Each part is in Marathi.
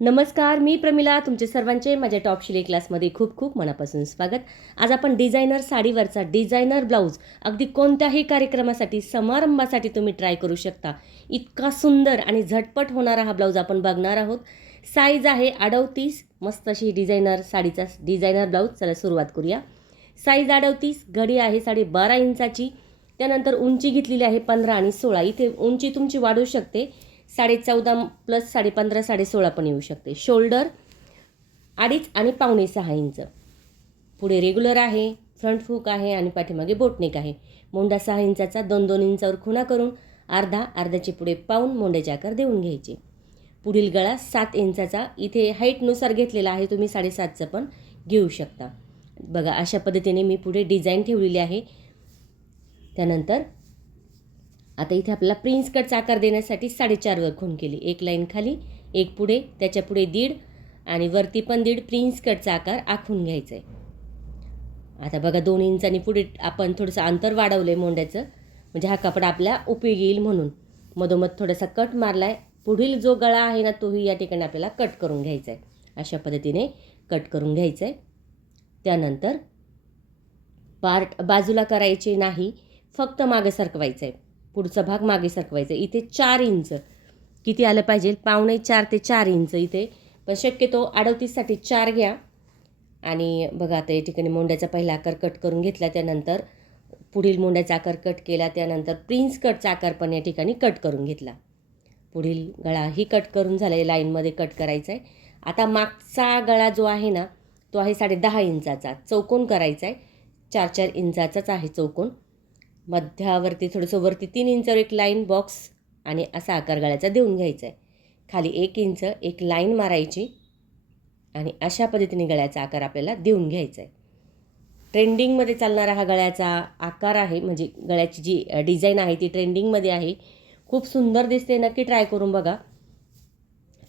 नमस्कार, मी प्रमिला. तुमचे सर्वांचे माझ्या टॉप शिलाई क्लासमध्ये खूप खूप मनापासून स्वागत. आज आपण डिझायनर साडीवरचा डिझायनर ब्लाऊज अगदी कोणत्याही कार्यक्रमासाठी, समारंभासाठी तुम्ही ट्राय करू शकता. इतका सुंदर आणि झटपट होणारा हा ब्लाऊज आपण बघणार आहोत. साईज आहे 38. मस्त अशी डिझायनर साडीचा डिझायनर ब्लाऊज. चला सुरुवात करूया. साईज 38, घडी आहे 12.5 इंचाची. त्यानंतर उंची घेतलेली आहे 15 आणि 16. इथे उंची तुमची वाढू शकते. 14.5 प्लस 15.5 16 पण येऊ शकते. शोल्डर 2.5 आणि 5.25 इंच. पुढे रेग्युलर आहे, फ्रंट हुक आहे आणि पाठीमागे बोटनेक आहे. मोंडा 6 इंचाचा 2-2 इंचावर खुणा करून अर्ध्याचे पुढे पाऊन मोंड्याचे आकार देऊन घ्यायचे. पुढील गळा 7 इंचाचा. इथे हाईटनुसार घेतलेला आहे, तुम्ही 7.5चं पण घेऊ शकता. बघा अशा पद्धतीने मी पुढे डिझाईन ठेवलेली आहे. त्यानंतर आता इथे आपल्याला प्रिन्स कटचा आकार देण्यासाठी 4.5 वर खूण केली. एक लाईन खाली, एक पुढे, त्याच्या पुढे 1.5 आणि वरती पण 1.5 प्रिन्स कटचा आकार आखून घ्यायचा आहे. आता बघा 2 इंचांनी पुढे आपण थोडंसं अंतर वाढवलं आहे मोंड्याचं, म्हणजे हा कपडा आपल्या उपयोगी येईल म्हणून. मधोमध थोडासा कट मारला आहे. पुढील जो गळा आहे ना, तोही या ठिकाणी आपल्याला कट करून घ्यायचा आहे. अशा पद्धतीने कट करून घ्यायचं आहे. त्यानंतर पार्ट बाजूला करायचे नाही, फक्त मागे सरकवायचं आहे. पुढचा भाग मागे सरकवायचा. इथे 4 इंच किती आलं पाहिजे, 4.25 ते 4 इंच इथे, पण शक्यतो 38साठी 4 घ्या. आणि बघा आता या ठिकाणी मोंड्याचा पहिला आकार कट करून घेतला. त्यानंतर पुढील मोंड्याचा आकार कट केला. त्यानंतर प्रिन्स कटचा आकार पण या ठिकाणी कट करून घेतला. पुढील गळाही कट करून झाला आहे, लाईनमध्ये कट करायचा आहे. आता मागचा गळा जो आहे ना, तो आहे 10.5 इंचाचा. चौकोन करायचा आहे, 4-4 इंचाचाच आहे चौकोन. मध्यावरती थोडंसं वरती 3 इंचावर एक लाईन बॉक्स आणि असा आकार गळ्याचा देऊन घ्यायचा आहे. खाली 1 इंच एक लाईन मारायची आणि अशा पद्धतीने गळ्याचा आकार आपल्याला देऊन घ्यायचा आहे. ट्रेंडिंगमध्ये चालणारा हा गळ्याचा आकार आहे, म्हणजे गळ्याची जी डिझाईन आहे ती ट्रेंडिंगमध्ये आहे. खूप सुंदर दिसते, नक्की ट्राय करून बघा.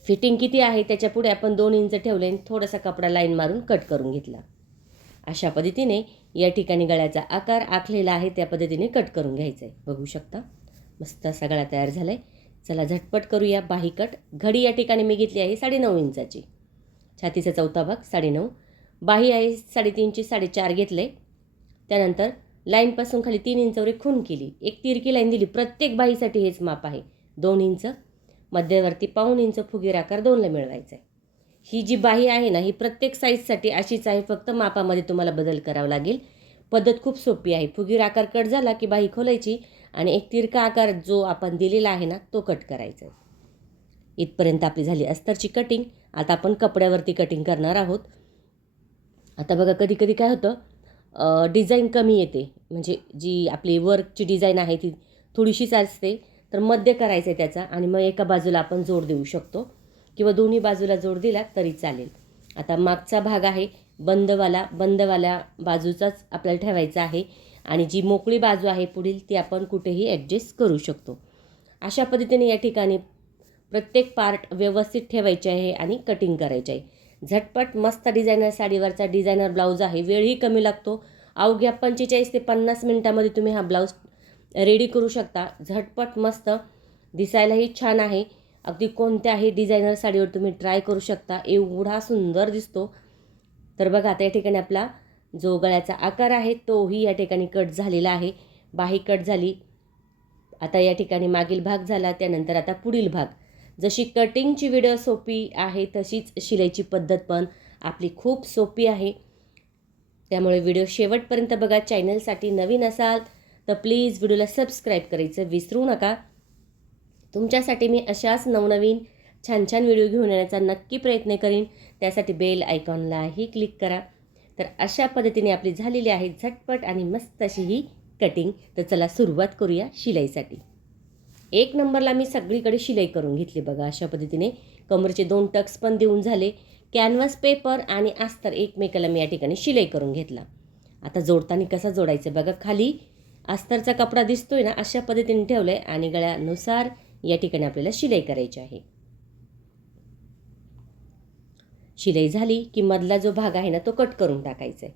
फिटिंग किती आहे त्याच्या पुढे आपण 2 इंच ठेवले आणि थोडासा कपडा लाईन मारून कट करून घेतला. अशा पद्धतीने या ठिकाणी गळ्याचा आकार आखलेला आहे, त्या पद्धतीने कट करून घ्यायचा आहे. बघू शकता मस्त असा गळा तयार झाला आहे. चला झटपट करूया बाही कट. घडी या ठिकाणी मी घेतली आहे 9.5 इंचाची. छातीचा चौथा भाग 9.5. बाही आहे 3.5ची, 4.5 घेतले. त्यानंतर लाईनपासून खाली 3 इंचावर एक खूण केली. एक तिरकी लाईन दिली. प्रत्येक बाहीसाठी हेच माप आहे. 2 इंच मध्यवर्ती पाऊण इंच फुगीर आकार 2ला मिळवायचा आहे. ही जी बाही आहे ना, ही प्रत्येक साईजसाठी अशीच आहे, फक्त मापामध्ये तुम्हाला बदल करावा लागेल. पद्धत खूप सोपी आहे. फुगीर आकार कट झाला की बाही खोलायची आणि एक तिरका आकार जो आपण दिलेला आहे ना, तो कट करायचा आहे. इथपर्यंत आपली झाली अस्तरची कटिंग. आता आपण कपड्यावरती कटिंग करणार आहोत. आता बघा कधी कधी काय होतं, डिझाईन कमी येते, म्हणजे जी आपली वर्कची डिझाईन आहे ती थोडीशीच असते, तर मध्य करायचं आहे त्याचा आणि मग एका बाजूला आपण जोड देऊ शकतो किंवा दोन्ही बाजूला जोड दिला तरी चालेल. आता मागचा भाग आहे बंदवाल्या बाजूचाच आपल्याला ठेवायचा आहे आणि जी मोकळी बाजू आहे पुढील ती आपण कुठेही ॲडजस्ट करू शकतो. अशा पद्धतीने या ठिकाणी प्रत्येक पार्ट व्यवस्थित ठेवायचे आहे आणि कटिंग करायचे आहे. झटपट मस्त डिझायनर साडीवरचा डिझायनर ब्लाऊज आहे. वेळही कमी लागतो. अवघ्या 45 ते 50 मिनटामध्ये तुम्ही हा ब्लाऊज रेडी करू शकता. झटपट मस्त, दिसायलाही छान आहे. अगदी कोणत्याही डिझायनर साडीवर तुम्ही ट्राय करू शकता, एवढा सुंदर दिसतो. तर बघा आता या ठिकाणी आपला जो गळ्याचा आकार आहे तोही या ठिकाणी कट झालेला आहे. बाही कट झाली. आता या ठिकाणी मागील भाग झाला. त्यानंतर आता पुढील भाग. जशी कटिंगची व्हिडिओ सोपी आहे तशीच शिलाईची पद्धत पण आपली खूप सोपी आहे. त्यामुळे व्हिडिओ शेवटपर्यंत बघा. चॅनलसाठी नवीन असाल तर प्लीज व्हिडिओला सबस्क्राईब करायचं विसरू नका. तुमच्यासाठी मी अशाच नवनवीन छान छान व्हिडिओ घेऊन येण्याचा नक्की प्रयत्न करीन. त्यासाठी बेल आयकॉनलाही क्लिक करा. तर अशा पद्धतीने आपली झालेली आहे झटपट आणि मस्त अशी ही कटिंग. तर चला सुरुवात करूया शिलाईसाठी. 1 नंबरला मी सगळीकडे शिलाई करून घेतली. बघा अशा पद्धतीने कमरेचे 2 टक्स पण देऊन झाले. कॅनव्हास पेपर आणि अस्तर एकमेकाला मी या ठिकाणी शिलाई करून घेतला. आता जोडताना कसा जोडायचं बघा. खाली अस्तरचा कपडा दिसतोय ना, अशा पद्धतीने ठेवलं आहे आणि गळ्यानुसार या ठिकाणी आपल्याला शिलाई करायची आहे. शिलाई झाली की मधला जो भाग आहे ना, तो कट करून टाकायचा आहे.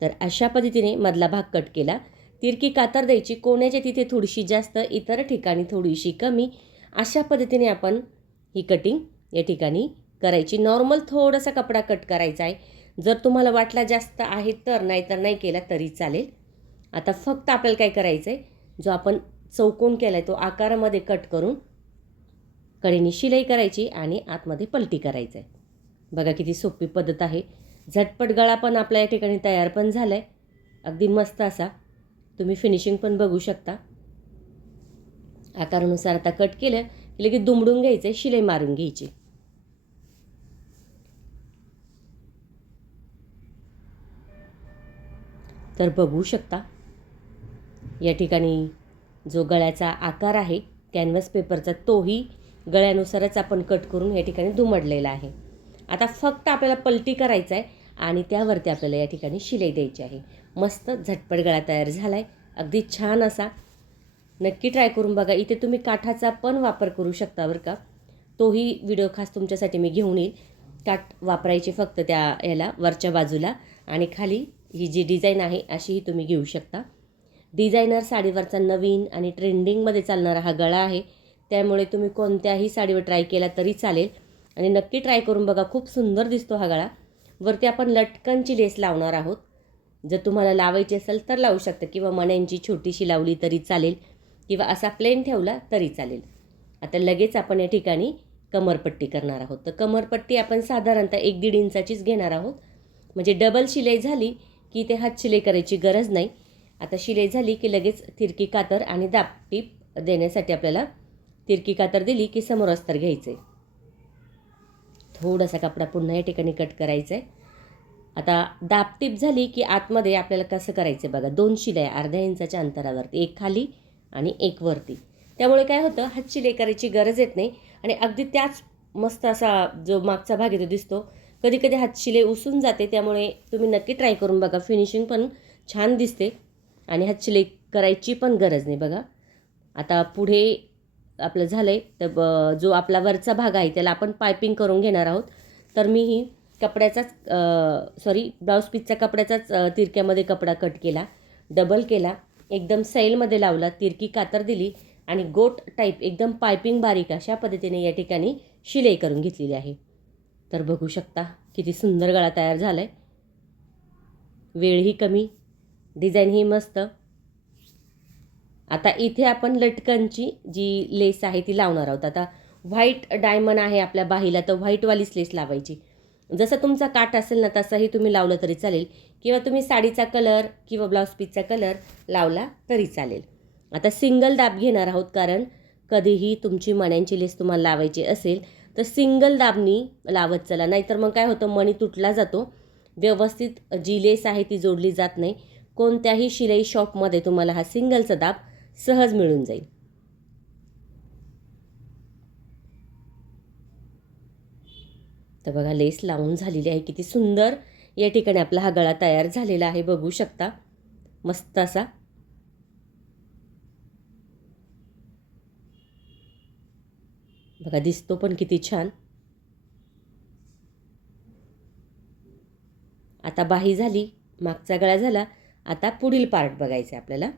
तर अशा पद्धतीने मधला भाग कट केला. तिरकी कातर द्यायची. कोण्याच्या तिथे थोडीशी जास्त, इतर ठिकाणी थोडीशी कमी. अशा पद्धतीने आपण ही कटिंग या ठिकाणी करायची. नॉर्मल थोडासा कपडा कट करायचा आहे. जर तुम्हाला वाटला जास्त आहे तर, नाहीतर नाही केला तरी चालेल. आता फक्त आपल्याला काय करायचं आहे, जो आपण चौकोन केला आहे तो आकारामध्ये कट करून कडेने शिलाई करायची आणि आतमध्ये पलटी करायचं आहे. बघा किती सोपी पद्धत आहे. झटपट गळा पण आपल्या या ठिकाणी तयार पण झाला आहे. अगदी मस्त असा. तुम्ही फिनिशिंग पण बघू शकता. आकारानुसार आता कट केलं की लगेच दुमडून घ्यायचं आहे, शिलाई मारून घ्यायची. तर बघू शकता या ठिकाणी जो गळ्याचा आकार आहे कॅनव्हास पेपरचा, तोही गळ्यानुसारच आपण कट करून या ठिकाणी दुमडलेला आहे. आता फक्त आपल्याला पलटी करायचं आहे आणि त्यावरती आपल्याला या ठिकाणी शिलाई द्यायची आहे. मस्त झटपट गळा तयार झाला आहे, अगदी छान असा. नक्की ट्राय करून बघा. इथे तुम्ही काठाचा पण वापर करू शकता बरं का. तोही व्हिडिओ खास तुमच्यासाठी मी घेऊन येईल. काठ वापरायचे फक्त त्या याला वरच्या बाजूला आणि खाली ही जी डिझाईन आहे अशीही तुम्ही घेऊ शकता. डिझायनर साडीवरचा नवीन आणि ट्रेंडिंगमध्ये चालणारा हा गळा आहे. त्यामुळे तुम्ही कोणत्याही साडीवर ट्राय केला तरी चालेल आणि नक्की ट्राय करून बघा. खूप सुंदर दिसतो हा गळा. वरती आपण लटकनची लेस लावणार आहोत. जर तुम्हाला लावायची असेल तर लावू शकता किंवा मण्यांची छोटीशी लावली तरी चालेल किंवा असा प्लेन ठेवला तरी चालेल. आता लगेच आपण या ठिकाणी कमरपट्टी करणार आहोत. तर कमरपट्टी आपण साधारणतः 1-1.5 इंचाचीच घेणार आहोत. म्हणजे डबल शिलाई झाली की ते हात शिलाई करायची गरज नाही. आता शिलाई झाली की लगेच तिरकी कातर आणि दाबटीप देण्यासाठी आपल्याला तिरकी कातर दिली की समोर अस्तर घ्यायचं आहे. थोडासा कपडा पुन्हा या ठिकाणी कट करायचा आहे. आता दाबटीप झाली की आतमध्ये आपल्याला कसं करायचं बघा. 2 शिलाई अर्ध्या इंचाच्या अंतरावरती, एक खाली आणि एक वरती. त्यामुळे काय होतं, हात शिलाई करायची गरज येत नाही आणि अगदी त्याच मस्त असा जो मागचा भाग येतो दिसतो. कधी कधी हात शिलाई उसून जाते. त्यामुळे तुम्ही नक्की ट्राय करून बघा. फिनिशिंग पण छान दिसते आणि हात शिलाई करायची पण गरज नाही बघा. आता पुढे आपलं झालं आहे तर जो आपला वरचा भाग आहे त्याला आपण पायपिंग करून घेणार आहोत. तर मी ही कपड्याचाच ब्लाऊज पीसचा कपड्याचाच तिरक्यामध्ये कपडा कट केला, डबल केला, एकदम सैलमध्ये लावला, तिरकी कातर दिली आणि गोट टाईप एकदम पायपिंग बारीक अशा पद्धतीने या ठिकाणी शिलाई करून घेतलेली आहे. तर बघू शकता किती सुंदर गळा तयार झाला आहे. वेळही कमी, डिझाईनही मस्त. आता इथे आपण लटकनची जी लेस आहे ती लावणार आहोत. आता व्हाईट डायमंड आहे आपल्या बाहीला, तर व्हाईटवालीच लेस लावायची. जसं तुमचा काठ असेल ना तसाही तुम्ही लावलं तरी चालेल किंवा तुम्ही साडीचा कलर किंवा ब्लाऊज पीसचा कलर लावला तरी चालेल. आता सिंगल दाब घेणार आहोत, कारण कधीही तुमची मण्यांची लेस तुम्हाला लावायची असेल तर सिंगल दाबनी लावत चला. नाहीतर मग काय होतं, मणी तुटला जातो, व्यवस्थित जी लेस आहे ती जोडली जात नाही. कोणत्याही शिलाई शॉपमध्ये तुम्हाला हा सिंगलचा दाब सहज मिळून जाईल. तर बघा लेस लावून झालेली आहे. किती सुंदर या ठिकाणी आपला हा गळा तयार झालेला आहे. बघू शकता मस्त असा. बघा दिसतो पण किती छान. आता बाही झाली, मागचा गळा झाला. आता पुढील पार्ट बघायचा आपल्याला.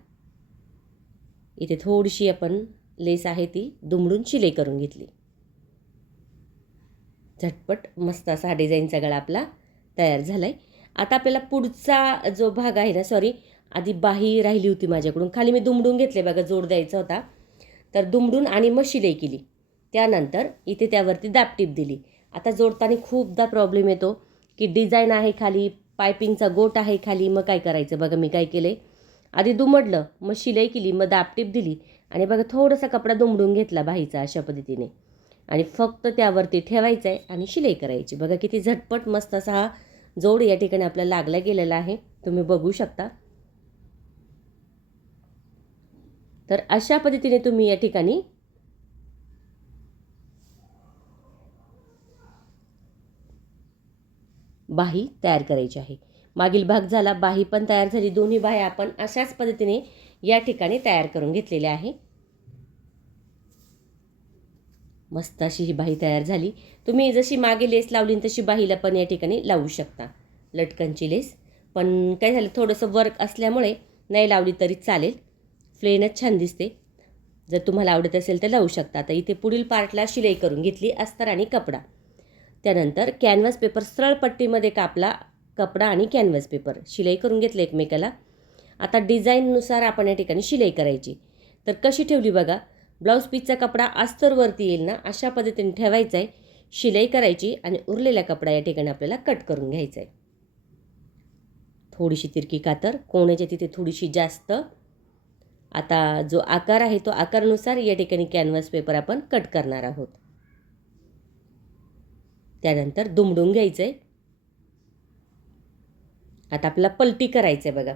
इथे थोडीशी आपण लेस आहे ती दुमडून शिलाई करून घेतली. झटपट मस्त असा हा डिझाईनचा गळा आपला तयार झाला आहे. आता आपल्याला पुढचा जो भाग आहे ना, आधी बाही राहिली होती माझ्याकडून, खाली मी दुमडून घेतले बघा, जोड द्यायचा होता तर दुमडून आणि मग शिलाई केली. त्यानंतर इथे त्यावरती दाबटीप दिली. आता जोडताना खूपदा प्रॉब्लेम येतो की डिझाईन आहे खाली, पायपिंगचा गोट आहे खाली, मग काय करायचं बघा. मी काय केलं, आधी दुमडलं, मग शिलाई केली, मग दाबटीप दिली आणि बघा थोडासा कपडा दुमडून घेतला बाहीचा अशा पद्धतीने आणि फक्त त्यावरती ठेवायचं आहे आणि शिलाई करायची. बघा किती झटपट मस्त असा हा जोड या ठिकाणी आपल्याला लागला गेलेला आहे, तुम्ही बघू शकता. तर अशा पद्धतीने तुम्ही या ठिकाणी बाही तयार करायची आहे. मागील भाग झाला, बाही पण तयार झाली. दोन्ही बाह्या आपण अशाच पद्धतीने या ठिकाणी तयार करून घेतलेल्या आहे. मस्त अशी ही बाही तयार झाली. तुम्ही जशी मागे लेस लावली तशी बाहीला पण या ठिकाणी लावू शकता लटकनची लेस. पण काय झालं, थोडंसं वर्क असल्यामुळे नाही लावली तरी चालेल, प्लेनच छान दिसते. जर तुम्हाला आवडत असेल तर लावू शकता. आता इथे पुढील पार्टला शिलाई करून घेतली, अस्तर आणि कपडा. त्यानंतर कॅनव्हास पेपर सरळ पट्टीमध्ये कापला, कपडा आणि कॅनव्हास पेपर शिलाई करून घेतले एकमेकाला. आता डिझाईननुसार आपण या ठिकाणी शिलाई करायची. तर कशी ठेवली बघा, ब्लाऊज पीसचा कपडा अस्तरवरती येईल ना अशा पद्धतीने ठेवायचा आहे, शिलाई करायची आणि उरलेला कपडा या ठिकाणी आपल्याला कट करून घ्यायचा आहे. थोडीशी तिरकी कातर, कोणाच्या तिथे थोडीशी जास्त. आता जो आकार आहे तो आकारानुसार या ठिकाणी कॅनव्हास पेपर आपण कट करणार आहोत. त्यानंतर दुमडून घ्यायचं आहे. आता आपल्याला पलटी करायचं आहे बघा.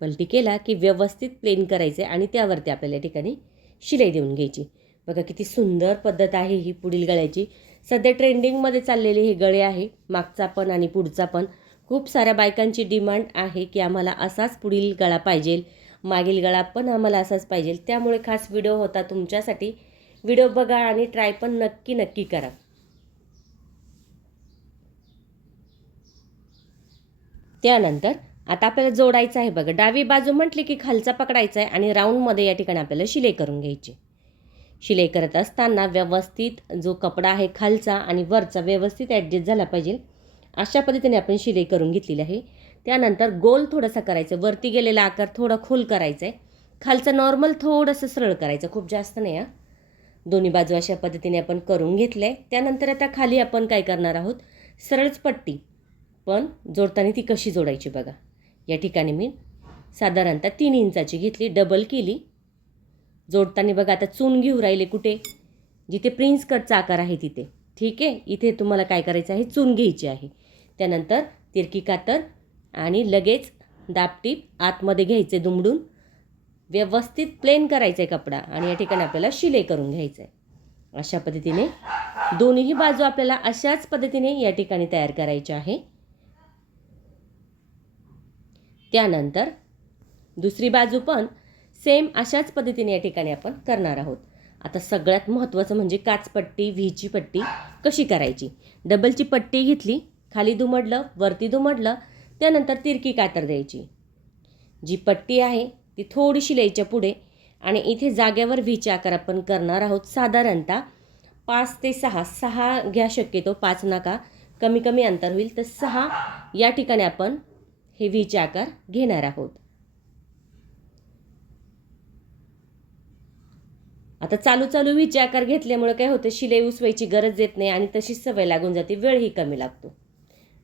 पलटी केला की व्यवस्थित प्लेन करायचे आणि त्यावरती आपल्याला या ठिकाणी शिलाई देऊन घ्यायची. बघा किती सुंदर पद्धत आहे ही पुढील गळ्याची. सध्या ट्रेंडिंगमध्ये चाललेले हे गळे आहे, मागचा पण आणि पुढचा पण. खूप साऱ्या बायकांची डिमांड आहे की आम्हाला असाच पुढील गळा पाहिजे, मागील गळा पण आम्हाला असाच पाहिजे. त्यामुळे खास व्हिडिओ होता तुमच्यासाठी. व्हिडिओ बघा आणि ट्राय पण नक्की करा. त्यानंतर आता आपल्याला जोडायचं आहे बघा. डावी बाजू म्हटली की खालचा पकडायचा आहे आणि राऊंडमध्ये या ठिकाणी आपल्याला शिलाई करून घ्यायची. शिलाई करत असताना व्यवस्थित जो कपडा आहे खालचा आणि वरचा व्यवस्थित ॲडजस्ट झाला पाहिजे, अशा पद्धतीने आपण शिलाई करून घेतलेली आहे. त्यानंतर गोल थोडासा करायचं, वरती गेलेला आकार थोडा खोल करायचा आहे, खालचं नॉर्मल थोडंसं सरळ करायचं, खूप जास्त नाही. दोन्ही बाजू अशा पद्धतीने आपण करून घेतलं आहे. त्यानंतर आता खाली आपण काय करणार आहोत, सरळच पट्टी पण जोडताना ती कशी जोडायची बघा. या ठिकाणी मी साधारणतः 3 इंचाची घेतली, डबल केली. जोडताना बघा आता चून घेऊ राहिले कुठे, जिथे प्रिन्स कटचा आकार आहे तिथे. ठीक आहे, इथे तुम्हाला काय करायचं आहे, चून घ्यायची आहे. त्यानंतर तिरकी कातर आणि लगेच दाबटीप आतमध्ये घ्यायचे, दुमडून व्यवस्थित प्लेन करायचं आहे कपडा आणि या ठिकाणी आपल्याला शिलाई करून घ्यायचं आहे. अशा पद्धतीने दोन्ही बाजू आपल्याला अशाच पद्धतीने या ठिकाणी तयार करायची आहे. त्यानंतर दुसरी बाजू पण सेम अशाच पद्धतीने या ठिकाणी आपण करणार आहोत. आता सगळ्यात महत्त्वाचं म्हणजे काचपट्टी, व्हीची पट्टी कशी करायची. डबलची पट्टी घेतली, खाली दुमडलं, वरती दुमडलं, त्यानंतर तिरकी कातर द्यायची. जी पट्टी आहे ती थोडी शिलाईच्या पुढे आणि इथे जाग्यावर व्हीचे आकार आपण करणार आहोत. साधारणतः 5 ते 6 घ्या शक्यतो, 5 नका, कमी अंतर होईल. तर 6 या ठिकाणी आपण हे व्हीचे आकार घेणार आहोत. आता चालू व्हीचे आकार घेतल्यामुळे काय होतं, शिलाई उसवायची गरज येत नाही आणि तशीच सवय लागून जाते, वेळही कमी लागतो.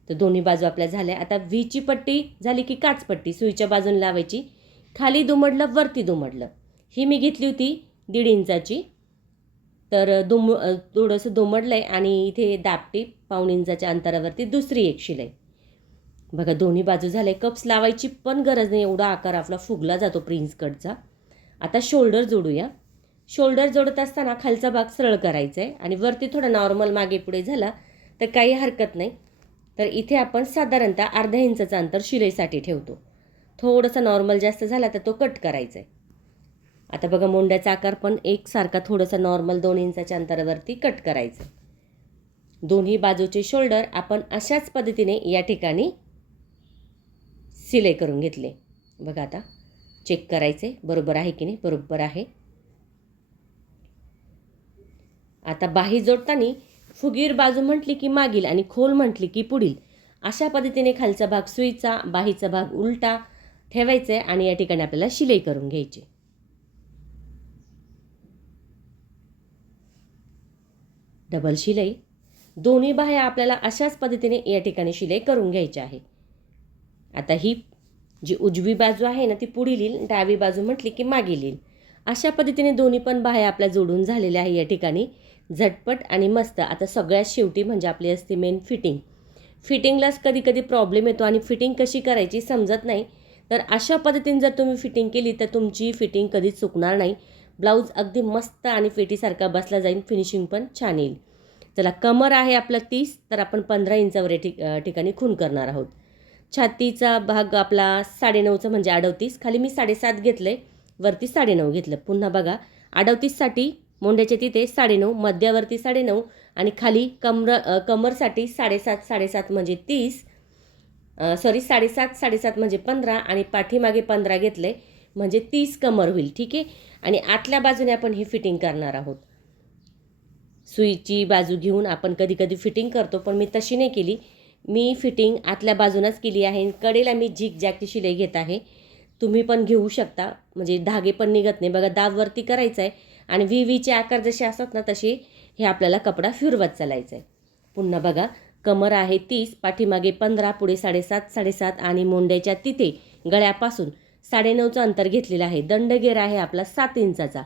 तर दोन्ही बाजू आपल्या झाल्या. आता व्हीची पट्टी झाली की काचपट्टी सुईच्या बाजूने लावायची. खाली दुमडलं, वरती दुमडलं. ही मी घेतली होती 1.5 इंचाची. तर थोडंसं दुमडलं आहे आणि इथे दाबटीप 1.5 इंचाच्या अंतरावरती दुसरी एक शिलाई. बघा दोन्ही बाजू झाले. कप्स लावायची पण गरज नाही, एवढा आकार आपला फुगला जातो प्रिन्स कटचा. आता शोल्डर जोडूया. शोल्डर जोडत असताना खालचा भाग सरळ करायचा आहे आणि वरती थोडा नॉर्मल मागे पुढे झाला तर काही हरकत नाही. तर इथे आपण साधारणतः अर्धा इंचाचं अंतर शिलाईसाठी ठेवतो. थोडासा नॉर्मल जास्त झाला तर तो कट करायचा आहे. आता बघा मोंड्याचा आकार पण एकसारखा थोडासा नॉर्मल 2 इंचाच्या अंतरावरती कट करायचं. दोन्ही बाजूचे शोल्डर आपण अशाच पद्धतीने या ठिकाणी शिलाई करून घेतले. बघा आता चेक करायचे बरोबर आहे की नाही, बरोबर आहे. आता बाही जोडताना फुगीर बाजू म्हटली की मागील आणि खोल म्हटली की पुढील, अशा पद्धतीने खालचा भाग सुईचा, बाहीचा भाग उलटा ठेवायचा आहे आणि या ठिकाणी आपल्याला शिलाई करून घ्यायची. डबल शिलाई. दोन्ही बाह्या आपल्याला अशाच पद्धतीने या ठिकाणी शिलाई करून घ्यायची आहे. आता ही जी उजवी बाजू आहे ना ती पुढील येईल, डावी बाजू म्हटली की मागील येईल. अशा पद्धतीने दोन्ही पण बाह्या आपल्या जोडून झालेल्या आहे या ठिकाणी. झटपट आणि मस्त. आता सगळ्यात शेवटी म्हणजे आपली असते मेन फिटिंग. फिटिंगलाच कधी प्रॉब्लेम येतो आणि फिटिंग कशी करायची समजत नाही. तर अशा पद्धतीने जर तुम्ही फिटिंग केली तर तुमची फिटिंग कधीच चुकणार नाही. ब्लाऊज अगदी मस्त आणि फेटीसारखा बसला जाईल, फिनिशिंग पण छान येईल. चला, कमर आहे आपला 30, तर आपण 15 इंचावर ठिकाणी खून करणार आहोत. छातीचा भाग आपला 9.5चा म्हणजे 38. खाली मी 7.5 घेतलं आहे, वरती 9.5 घेतलं. पुन्हा बघा 38साठी मोंड्याच्या तिथे 9.5, मध्यावरती 9.5 आणि खाली कमरसाठी 7.5 म्हणजे 30. 7.5 म्हणजे 15 आणि पाठीमागे 15 घेतले. म्हणजे 30 कमर होईल. ठीक आहे. आणि आतल्या बाजूने आपण ही फिटिंग करणार आहोत. सुईची बाजू घेऊन आपण कधी कधी फिटिंग करतो, पण मी तशी नाही केली. मी फिटिंग आतल्या बाजूनच केली आहे. कडेला मी झिगझॅगची शिलाई घेत आहे. तुम्ही पण घेऊ शकता, म्हणजे धागे पण निघत नाही. बघा, दाबवरती करायचं आहे आणि व्हीचे आकार जसे असतात ना तसे हे आपल्याला कपडा फिरवत चालायचं आहे. पुन्हा बघा, कमर आहे 30, पाठीमागे 15, पुढे 7.5 7.5 आणि मोंड्याच्या तिथे गळ्यापासून 9.5चं अंतर घेतलेलं आहे. दंडगेर आहे आपला 7 इंचाचा.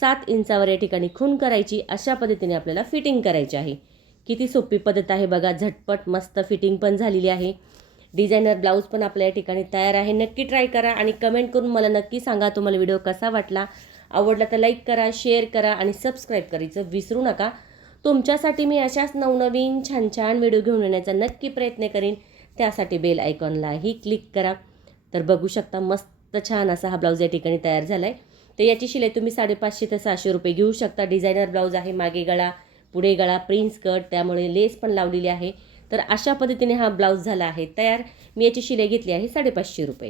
7 इंचावर या ठिकाणी खूण करायची. अशा पद्धतीने आपल्याला फिटिंग करायची आहे. किती सोपी पद्धत आहे बघा, झटपट मस्त फिटिंग पण झालेली आहे. डिझायनर ब्लाऊज पण आपल्या या ठिकाणी तयार आहे. नक्की ट्राय करा आणि कमेंट करून मला नक्की सांगा तुम्हाला व्हिडिओ कसा वाटला. आवडला तर लाईक करा, शेअर करा आणि सबस्क्राईब करायचं विसरू नका. तुमच्यासाठी मी अशाच नवनवीन छान छान व्हिडिओ घेऊन येण्याचा नक्की प्रयत्न करीन. त्यासाठी बेल आयकॉनलाही क्लिक करा. तर बघू शकता, मस्त छान असा हा ब्लाऊज या ठिकाणी तयार झाला आहे. तर याची शिलाई तुम्ही 550 ते 600 रुपये घेऊ शकता. डिझायनर ब्लाऊज आहे. मागे गळा, पुढे गळा, प्रिन्स कट, त्यामुळे लेस पण लावलेली आहे. तर अशा पद्धतीने हा ब्लाऊज झाला आहे तयार. मी याची शिलाई घेतली आहे 550 रुपये.